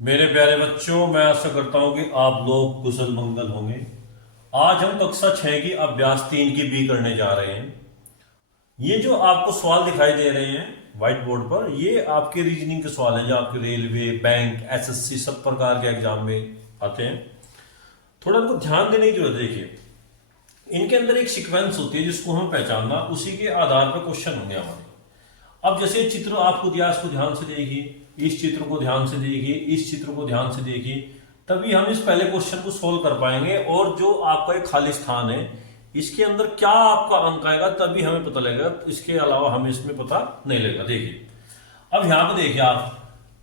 मेरे प्यारे बच्चों, मैं आशा करता हूं कि आप लोग कुशल मंगल होंगे। आज हम कक्षा 6 की अभ्यास 3 की बी करने जा रहे हैं। ये जो आपको सवाल दिखाई दे रहे हैं व्हाइट बोर्ड पर, ये आपके रीजनिंग के सवाल हैं जो आपके रेलवे, बैंक, एसएससी सब प्रकार के एग्जाम में आते हैं। थोड़ा इनको ध्यान देने की जरूरत है। देखिए, इनके अंदर एक सीक्वेंस होती है जिसको हमें पहचानना, उसी के आधार पर क्वेश्चन होंगे हमारे। अब जैसे चित्र आपको दिया, इसको ध्यान से देखिए, इस चित्र को ध्यान से देखिए, इस चित्र को ध्यान से देखिए, तभी हम इस पहले क्वेश्चन को सोल्व कर पाएंगे। और जो आपका एक खाली स्थान है, इसके अंदर क्या आपका अंक आएगा तभी हमें पता लगेगा, इसके अलावा हमें इसमें पता नहीं लगेगा। देखिए, अब यहां पर देखिए आप,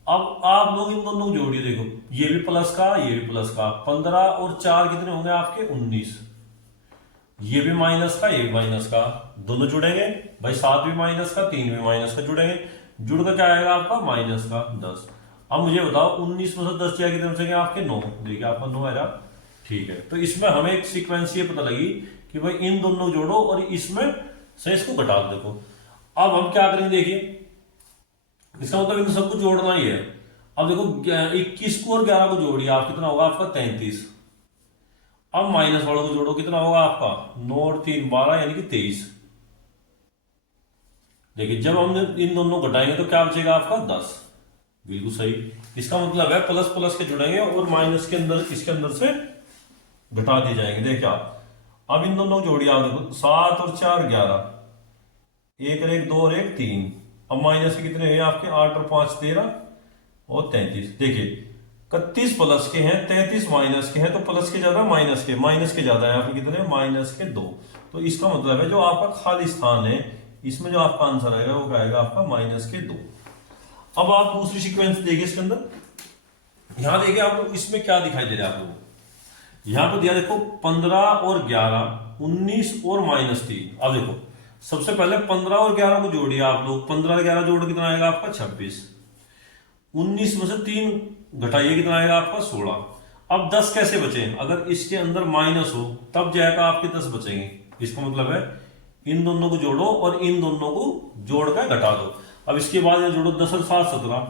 अब आप लोग इन दोनों को जोड़िए। देखो, ये भी प्लस का, ये भी प्लस का, 15 और 4 कितने होंगे आपके? 19। ये भी माइनस का, ये भी माइनस का, दोनों जुड़ेंगे भाई। 7 भी माइनस का, 3 भी माइनस का, जुड़ेंगे। जुड़ का क्या आएगा आपका? माइनस का 10। अब मुझे बताओ, 19 में से 10 जाएगी तरफ से आपके 9। देखिए आपका 9 आएगा। ठीक है, तो इसमें हमें एक सीक्वेंस ये पता लगी कि भाई इन दोनों जोड़ो और इसमें से इसको घटा दो। देखो, अब हम क्या करेंगे, देखिए इसका मतलब इन सबको जोड़ना ही है। अब देखो, 21 को और 11 को जोड़िए, आप कितना होगा आपका? 33। अब माइनस वालों को जोड़ो, कितना होगा आपका? 9 और 3 12, यानी कि 23। देखिए, जब हम इन दोनों घटाएंगे तो क्या बचेगा आपका? 10। बिल्कुल सही। इसका मतलब है प्लस प्लस के जुड़ेंगे और माइनस के अंदर, इसके अंदर से घटा दिए जाएंगे। देखिए आप, अब इन दोनों को जोड़िए। आप देखो, 7 और 4 11, 1 और 1 2 और 1 3। अब माइनस के कितने हैं आपके? 8 और 5 13 और 33। देखिए, 31 प्लस के हैं, 33 माइनस के हैं, तो प्लस के ज्यादा, माइनस के ज्यादा है। यहाँ पे कितने? माइनस के 2। तो इसका मतलब है जो आपका खाली स्थान है, इसमें जो आपका आंसर आएगा वो क्या आएगा आपका? माइनस के 2। अब आप दूसरी सीक्वेंस देखिए इसके अंदर। यहां देखिए आप लोग, इसमें क्या दिखाई दे रहा है आप लोगों को? यहां पर दिया देखो, 15 और 11, 19 और -3। अब देखो, सबसे पहले 15 और 11 को जोड़िए आप लोग। 15 और 11 जोड़ कितना आएगा आपका? 26। 19 में से 3 घटाइए, कितना आएगा आपका? 16। अब 10 कैसे बचे? अगर इसके अंदर माइनस हो तब जाएगा आपके 10 बचेंगे। इसका मतलब है इन दोनों को जोड़ो और इन दोनों को जोड़कर घटा दो। अब इसके बाद ये जोड़ो, 10 और 7 17,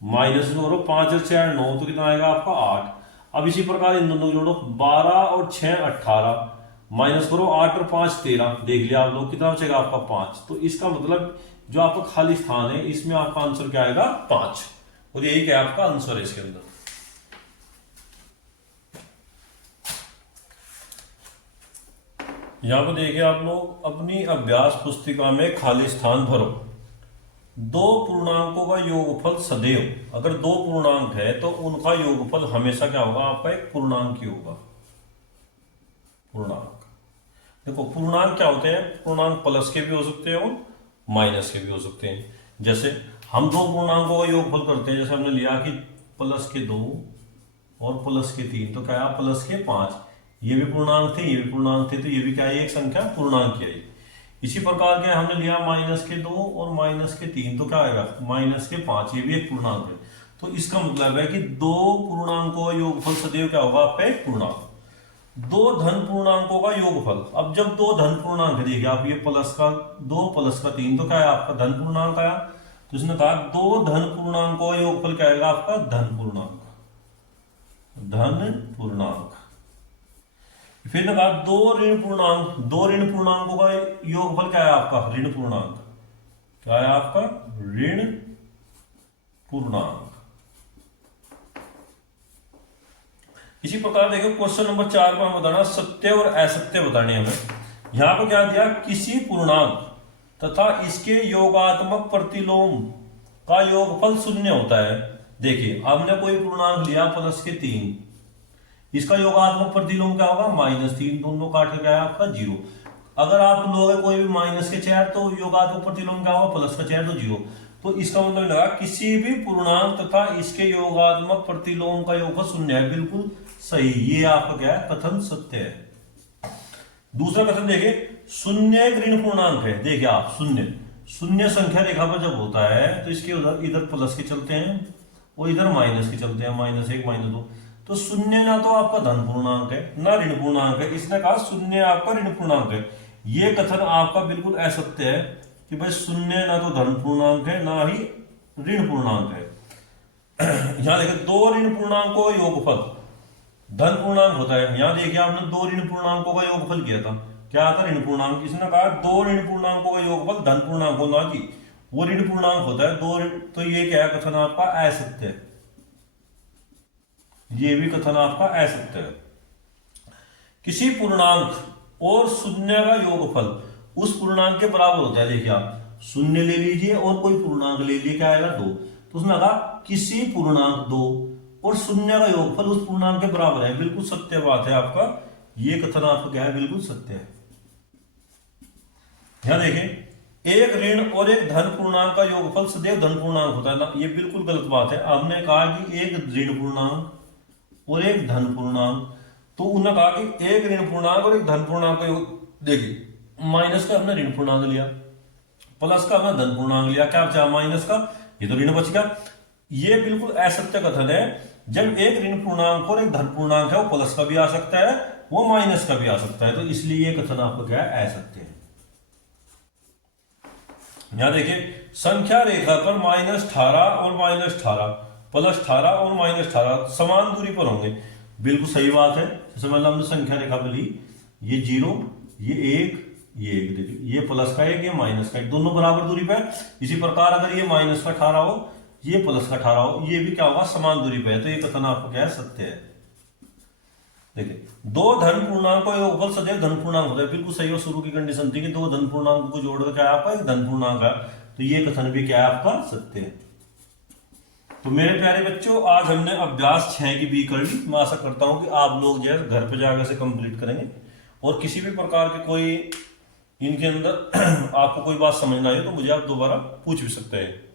माइनस करो, 5 और 6 9, तो कितना आएगा आपका? 8। अब इसी प्रकार इन दोनों को जोड़ो, 12 और 6 18, माइनस करो, 8 और 5 13। देख लिया आप लोग, कितना बचेगा आपका? 5। तो इसका मतलब जो आपका खाली स्थान है, इसमें आपका आंसर क्या आएगा? 5। और यही क्या आपका आंसर है इसके अंदर। यहां पर देखिए आप लोग, अपनी अभ्यास पुस्तिका में खाली स्थान भरो। दो पूर्णांकों का योगफल सदैव, अगर दो पूर्णांक है तो उनका योगफल हमेशा क्या होगा आपका? एक पूर्णांक ही होगा। पूर्णांक, देखो पूर्णांक क्या होते हैं? पूर्णांक प्लस के भी हो सकते हैं और माइनस के भी हो सकते हैं। जैसे हम दो पूर्णांकों का योगफल करते हैं, जैसे हमने लिया कि प्लस के 2 और प्लस के 3, तो क्या? प्लस के 5। ये भी पूर्णांक थे, ये भी पूर्णांक थे, तो ये भी क्या है? एक संख्या पूर्णांक है। इसी प्रकार के हमने लिया -2 और -3, तो क्या आएगा? -5। ये भी एक पूर्णांक है। तो इसका मतलब है कि दो पूर्णांकों का योगफल सदैव क्या होगा आपका? एक पूर्णांक। दो धन पूर्णांकों का योगफल, अब जब दो धन पूर्णांक है, देखिए आप, ये प्लस का 2 प्लस का 3, तो क्या है आपका? धन पूर्णांक आया। तो इसने कहा दो धन पूर्णांकों का योगफल क्या आएगा आपका? धन पूर्णांक। धन पूर्णांक। फिर कहा दो ऋण पूर्णांक, दो ऋण पूर्णांकों का योगफल क्या है आपका? ऋण पूर्णांक। क्या है आपका? ऋण पूर्णांक। इसी प्रकार देखो, क्वेश्चन नंबर 4 पर हमें बताना सत्य और असत्य बताने हमें। यहां पर क्या दिया? किसी पूर्णांक तथा इसके योगात्मक प्रतिलोम का योगफल 0 होता है। देखिए, हमने कोई पूर्णांक लिया प्लस के 3, इसका योगात्मक प्रतिलोम क्या होगा? -3। दोनों काट के क्या है आपका? 0। अगर आप लोगे कोई भी माइनस के 4, तो योगात्मक प्रतिलोम क्या होगा? प्लस का 4, तो 0। तो इसका मतलब लगा किसी भी पूर्णांक तथा इसके योगात्मक प्रतिलोम का योगफल 0 है। बिल्कुल सही, ये आपका क्या है? कथन सत्य है। दूसरा कथन देखिए, शून्य एक ऋण पूर्णांक है। देखिए आप, शून्य शून्य संख्या रेखा पर जब होता है तो इसके उधर इधर प्लस के चलते हैं और इधर माइनस के चलते हैं, -1 -2। तो शून्य ना तो आपका धन पूर्णांक है ना ऋण पूर्णांक है। इसने कहा शून्य आपका ऋण पूर्णांक है। ये कथन आपका बिल्कुल असत्य है कि भाई शून्य ना तो धन पूर्णांक है ना ही ऋण पूर्णांक है। यहां देखिए दो ऋण पूर्णांकों का योगफल धन पूर्णांक होता है। यहां देखिए आपने दो ऋण पूर्णांकों का योगफल किया था, क्या था ऋण पूर्णांक, इसने कहा दो ऋण पूर्णांकों का योगफल धन पूर्णांक होना जी, वो ऋण पूर्णांक होता है दो ऋण, तो ये क्या है कथन आपका असत्य है, ये भी कथन आपका असत्य है। किसी पूर्णांक और शून्य का योगफल उस पूर्णांक के बराबर होता है। देखिए आप शून्य ले लीजिए और कोई पूर्णांक ले लीजिए, क्या आएगा 2, तो उसने कहा किसी पूर्णांक 2 और शून्य का योगफल उस पूर्णांक के बराबर है। बिल्कुल सत्य बात है आपका, ये कथन आपका क्या है, बिल्कुल सत्य है। यहां देखें एक ऋण और एक धन पूर्णांक का योगफल सदैव धन पूर्णांक होता है ना, ये बिल्कुल गलत बात है। हमने कहा कि एक ऋण पूर्णांक और एक धन पूर्णांक, तो उन्होंने कहा कि एक ऋण पूर्णांक और एक धन पूर्णांक का योग, देखिए माइनस का हमने ऋण पूर्णांक लिया, प्लस का हमने धन पूर्णांक लिया, क्या बचा माइनस का, ये तो ऋण बच गया। ये बिल्कुल असत्य कथन है। जब एक ऋण पूर्णांक और एक धन पूर्णांक है, वो प्लस का भी आ सकता है, वो माइनस का भी आ सकता है, तो इसलिए ये कथन आपका क्या है, असत्य है। यहां देखिए संख्या रेखा पर -18 और -18 +18 और -18 समान दूरी पर होंगे, बिल्कुल सही बात है। जैसे मतलब हमने संख्या रेखा पर ली, ये 0, ये 1, ये 1, देखिए ये प्लस का 1, ये माइनस का 1, दोनों बराबर दूरी पर। इसी प्रकार अगर ये -18 हो, ये +18 हो, ये भी क्या होगा, समान दूरी पे है, तो ये कथन आपको क्या है, सत्य है। देखिए दो धन पूर्णांक का योगफल सदैव धन पूर्णांक होता है, बिल्कुल सही हो। शुरू की कंडीशन थी कि दो धन पूर्णांक को जोड़कर क्या है आपका एक धन पूर्णांक है, तो ये कथन भी क्या है आपका सत्य है। तो मेरे प्यारे बच्चों, आज हमने अभ्यास 6 की बी कर ली। मैं आशा करता हूं कि आप लोग जो है घर पे जाकर से कंप्लीट करेंगे, और किसी भी प्रकार के कोई इनके अंदर आपको कोई बात समझ ना आई हो तो मुझे आप दोबारा पूछ भी सकते हैं।